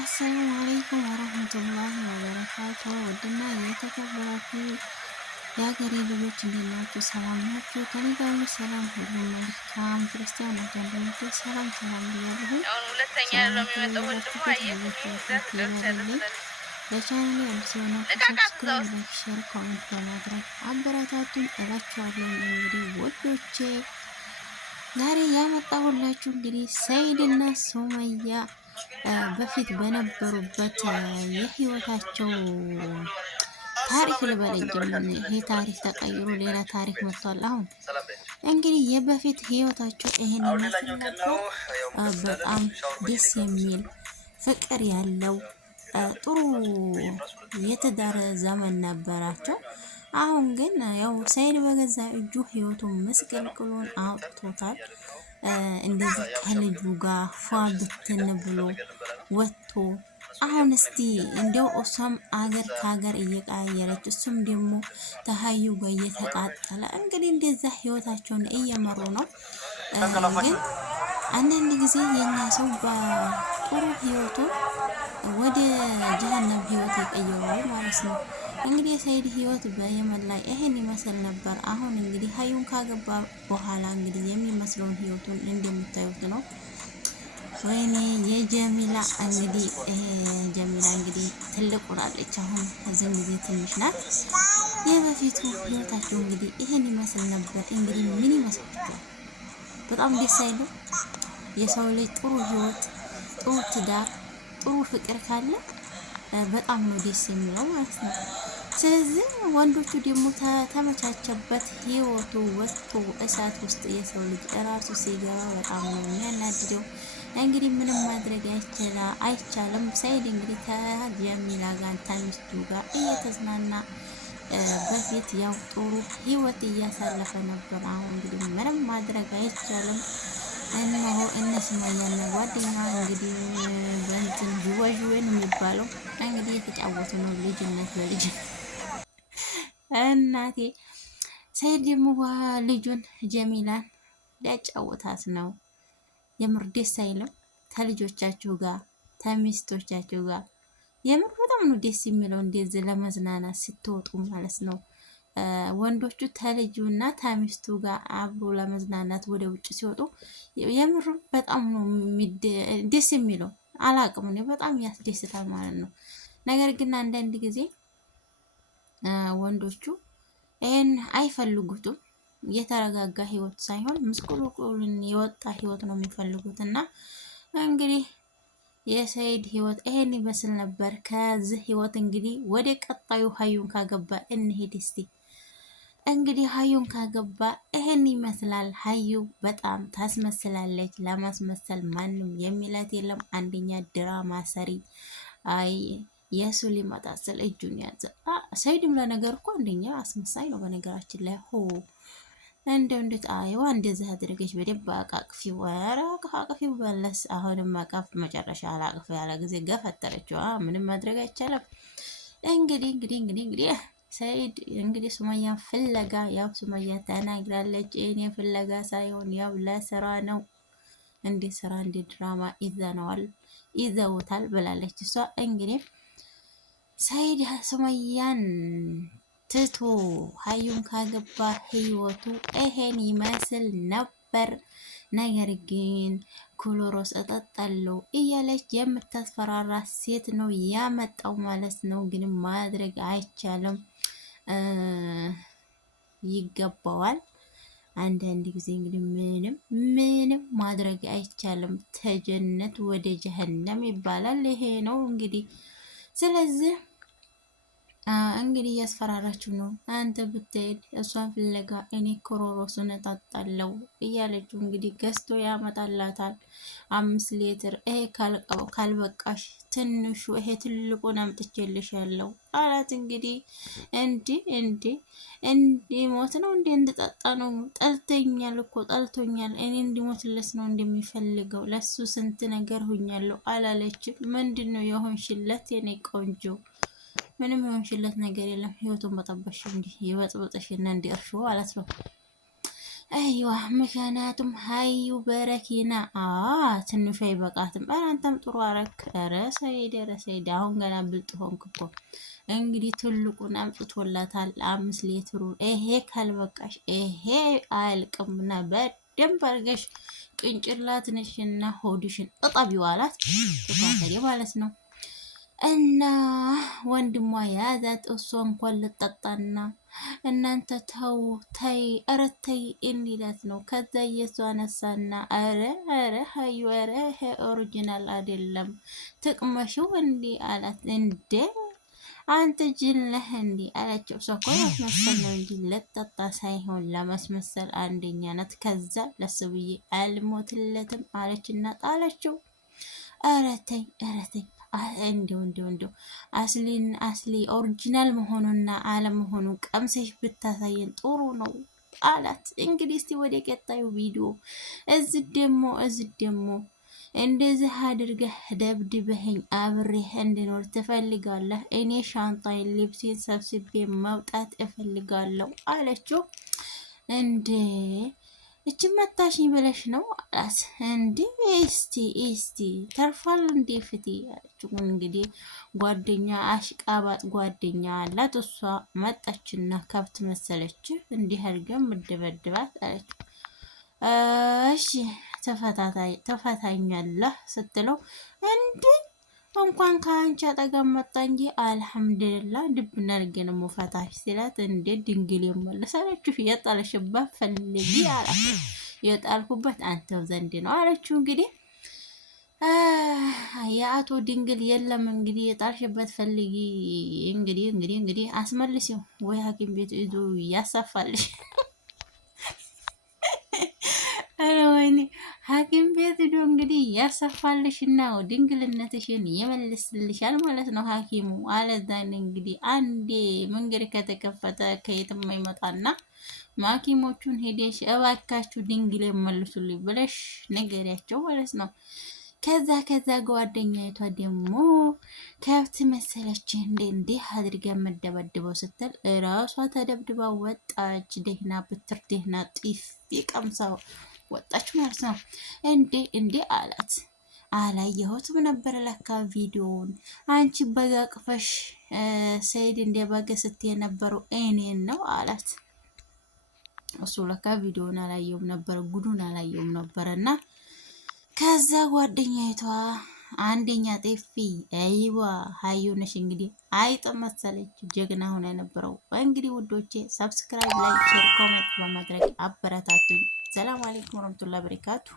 አሰላሙ አለይኩም ወራህመቱላሂ ወበረካቱ። ውድና የተከበራችሁ የሀገሬ ልጆች እንዴት ናችሁ? ሰላም ናችሁ? ከኔ ጋር ሁሉ ሰላም ሁሉ መልካም። ክርስቲያን ወንድሞቼ ሰላም ሰላም ብያለሁ። ሁለተኛ ነው የሚመጣው ወንድሙ ለቻናሌ አዲስ የሆናችሁ ሰብስክራይብ፣ ላይክ፣ ሼር፣ ኮሜንት በማድረግ አበረታቱኝ እላችኋለሁ። እንግዲህ ወዶቼ ዛሬ ያመጣሁላችሁ እንግዲህ ሰይድና ሱመያ በፊት በነበሩበት የህይወታቸው ታሪክ ልበለኝ። ይሄ ታሪክ ተቀይሮ ሌላ ታሪክ መጥቷል። አሁን እንግዲህ የበፊት ህይወታቸው ይሄን ይመስል ነበር። በጣም ደስ የሚል ፍቅር ያለው ጥሩ የትዳር ዘመን ነበራቸው። አሁን ግን ያው ሰይድ በገዛ እጁ ህይወቱን ምስቅልቅሉን አውጥቶታል። እንደዚህ ከልጁ ጋር ፏ ብትን ብሎ ወጥቶ አሁን እስቲ እንደው እሷም አገር ከሀገር እየቀያየረች እሱም ደግሞ ተሀዩ ጋር እየተቃጠለ እንግዲህ እንደዛ ህይወታቸውን እየመሩ ነው። ግን አንዳንድ ጊዜ የኛ ሰው በጥሩ ህይወቱ ወደ ጀሀነም ህይወት ይቀይረዋል ማለት ነው። እንግዲህ የሰይድ ህይወት በየመን ላይ ይሄን ይመስል ነበር። አሁን እንግዲህ ሀዩን ካገባ በኋላ እንግዲህ የሚመስለውን ህይወቱን እንደምታዩት ነው። ወይኔ የጀሚላ እንግዲህ ጀሚላ እንግዲህ ትልቅ ሆናለች። አሁን እዚህ ጊዜ ትንሽ ናት። የበፊቱ ህይወታቸው እንግዲህ ይሄን ይመስል ነበር። እንግዲህ ምን ይመስላችኋል? በጣም ደስ አይልም? የሰው ልጅ ጥሩ ህይወት፣ ጥሩ ትዳር፣ ጥሩ ፍቅር ካለ በጣም ነው ደስ የሚለው ማለት ነው። ስለዚህ ወንዶቹ ደግሞ ተመቻቸበት ህይወቱ ወጥቶ እሳት ውስጥ የሰው ልጅ እራሱ ሲገባ በጣም ነው የሚያናድደው። እንግዲህ ምንም ማድረግ አይቻልም። ሰይድ እንግዲህ ከጀሚላ ጋር ከሚስቱ ጋር እየተዝናና በፊት ያው ጥሩ ህይወት እያሳለፈ ነበር። አሁን እንግዲህ ምንም ማድረግ አይቻልም። እነሆ ሱመያና ጓደኛ እንግዲህ በእንትን ጅወጅወን የሚባለው እንግዲህ የተጫወቱ ነው። ልጅነት በልጅ እናቴ ሰይድ ደግሞ ልጁን ጀሚላን ሊያጫወታት ነው። የምር ደስ አይልም? ከልጆቻችሁ ጋር ከሚስቶቻችሁ ጋር የምር በጣም ነው ደስ የሚለው እንደዚህ ለመዝናናት ስትወጡ ማለት ነው። ወንዶቹ ተልጁና ተሚስቱ ጋር አብሮ ለመዝናናት ወደ ውጭ ሲወጡ የምር በጣም ነው ደስ የሚለው። አላቅም እኔ በጣም ያስደስታል ማለት ነው። ነገር ግን አንዳንድ ጊዜ ወንዶቹ ይሄን አይፈልጉትም። የተረጋጋ ህይወት ሳይሆን ምስቁልቁልን የወጣ ህይወት ነው የሚፈልጉት። እና እንግዲህ የሰይድ ህይወት ይሄን ይመስል ነበር። ከዚህ ህይወት እንግዲህ ወደ ቀጣዩ ሀዩን ካገባ እንሄድ እስቲ። እንግዲህ ሀዩን ካገባ ይሄን ይመስላል። ሀዩ በጣም ታስመስላለች። ለማስመሰል ማንም የሚላት የለም። አንደኛ ድራማ ሰሪ። አይ የሱ ሊመጣ ስል እጁን ያዘ። ሰይድም ለነገር እኮ አንደኛ አስመሳይ ነው በነገራችን ላይ እንደው እንዴት አይዋ እንደዚህ አድርገሽ በደንብ አቃቅፊ ወራ አቃቅፊ በለስ። አሁንም አቃፍ መጨረሻ አላቅፍ ያለ ጊዜ ገፈተረችው። ምንም ማድረግ አይቻልም። እንግዲህ ሰይድ እንግዲህ ሱመያን ፍለጋ ያው ሱመያ ተናግራለች። እኔ ፍለጋ ሳይሆን ያው ለስራ ነው፣ እንደ ስራ እንደ ድራማ ይዘውታል ብላለች እሷ። እንግዲህ ሰይድ ሱመያን ትቶ ሀዩን ካገባ ህይወቱ ይሄን ይመስል ነበር። ነገር ግን ክሎሮስ እጠጣለሁ እያለች የምታስፈራራ ሴት ነው ያመጣው ማለት ነው። ግን ማድረግ አይቻልም፣ ይገባዋል። አንዳንድ ጊዜ እንግዲህ ምንም ማድረግ አይቻልም። ተጀነት ወደ ጀሀነም ይባላል። ይሄ ነው እንግዲህ። ስለዚህ እንግዲህ እያስፈራራችሁ ነው። አንተ ብትሄድ እሷን ፍለጋ እኔ ክሎሮሱን እጠጣለሁ እያለችው እንግዲህ ገዝቶ ያመጣላታል። 5 ሊትር። ይሄ ካልበቃሽ ትንሹ ይሄ ትልቁን አምጥቼልሽ ያለው አላት። እንግዲህ እንዲሞት ነው እንድጠጣ ነው። ጠልቶኛል እኮ ጠልቶኛል። እኔ እንዲሞትለስ ነው እንደሚፈልገው። ለሱ ስንት ነገር ሁኛለሁ አላለችም። ምንድን ነው የሆንሽለት የኔ ቆንጆ? ምንም የሆንሽለት ነገር የለም። ህይወቱን በጠበሽ እንጂ ይበጥብጥሽና እንዲርሹ ማለት ነው። አይዋ ምክንያቱም ሀዩ በረኪና ትንሿ ይበቃትም። ኧረ አንተም ጥሩ አረክ። ኧረ ሰይድ አሁን ገና ብልጥ ሆንክ እኮ። እንግዲህ ትልቁን አምጥቶላታል 5 ሊትሩን። ይሄ ካልበቃሽ ይሄ አያልቅምና በደንብ አድርገሽ ቅንጭላትሽንና ሆድሽን እጠቢው አላት። ጥቷ ማለት ነው። እና ወንድሟ ያዛት። እሷ እንኳን ልጠጣና እናንተ ተው ተይ፣ ኧረ ተይ እንዲላት ነው። ከዛ እየሷ አነሳና ኧረ ሀዩ ኧረ ይሄ ኦሪጂናል አይደለም ትቅመሽው እንዲ አላት። እንዴ አንተ ጅል ነህ እንዲ አላቸው። እሷ እኮ ማስመሰል ነው እንጂ ልጠጣ ሳይሆን ለማስመሰል አንደኛ ናት። ከዛ ለስብዬ አልሞትለትም አለችና ጣለችው። ኧረ ተይ ኧረ ተይ እንዲው አስሊ ኦሪጂናል መሆኑና አለመሆኑ ቀምሰሽ ብታሳየን ጥሩ ነው አላት። እንግዲህ እስቲ ወደ ቀጣዩ ቪዲዮ። እዚህ ደግሞ እንደዚህ አድርገህ ደብድበኸኝ አብሬህ እንድኖር ትፈልጋለህ? እኔ ሻንጣዬን ልብሴን ሰብስቤ መውጣት እፈልጋለሁ አለችው። እንዴ እቺ መታሽኝ ብለሽ ነው አላት። እንዴ እስቲ ተርፋል እንዴ ፍቴ አለችው። እንግዲህ ጓደኛ አሽቃባጥ ጓደኛ አላት። እሷ መጣችና ከብት መሰለች እንዲህ አድርገን ምድበድባት አለችው። እሺ ተፈታኛለህ ስትለው እንዴ እንኳን ከአንቺ አጠገብ መጣ እንጂ አልሐምዱሊላ ድብና ልገን ሙፈታሽ ሲላት፣ እንዴ ድንግል የመለሳለችሁ የጣለሽበት ፈልጊ አላት። የጣልኩበት አንተው ዘንድ ነው አለችው። እንግዲህ የአቶ ድንግል የለም እንግዲህ የጣልሽበት ፈልጊ እንግዲህ አስመልሲው ወይ ሐኪም ቤት ይዞ ያሳፋልሽ። ወይኔ ሐኪም ቤት ሄዶ እንግዲህ ያሰፋልሽና ድንግልነትሽን ይመልስልሻል ማለት ነው ሐኪሙ። አለዛን እንግዲህ አንዴ መንገድ ከተከፈተ ከየትም አይመጣና ሐኪሞቹን ሄደሽ እባካችሁ ድንግል መልሱልኝ ብለሽ ነገሪያቸው ማለት ነው። ከዛ ጓደኛይቷ ደግሞ ከብት መሰለች እንዴ አድርጋ መደበድበው ስትል ራሷ ተደብድባ ወጣች። ደህና ብትር ደህና ጢፍ ቀምሳው ወጣች ማለት ነው። እንዴ አላት። አላየሁትም ነበር ለካ ቪዲዮውን። አንቺ በግ አቅፈሽ ሰይድ እንደ በግ ስትይ የነበረው እኔን ነው አላት። እሱ ለካ ቪዲዮውን አላየውም ነበር፣ ጉዱን አላየውም ነበርና ከዛ ጓደኛይቷ አንደኛ ጤፊ አይዋ ሀዩነሽ እንግዲህ አይጥ መሰለች ጀግና ሆነ የነበረው። እንግዲህ ውዶቼ ሰብስክራይብ፣ ላይክ፣ ሼር፣ ኮሜንት በማድረግ አበረታቱኝ። ሰላም አለይኩም ወራህመቱላሂ ወበረካቱ።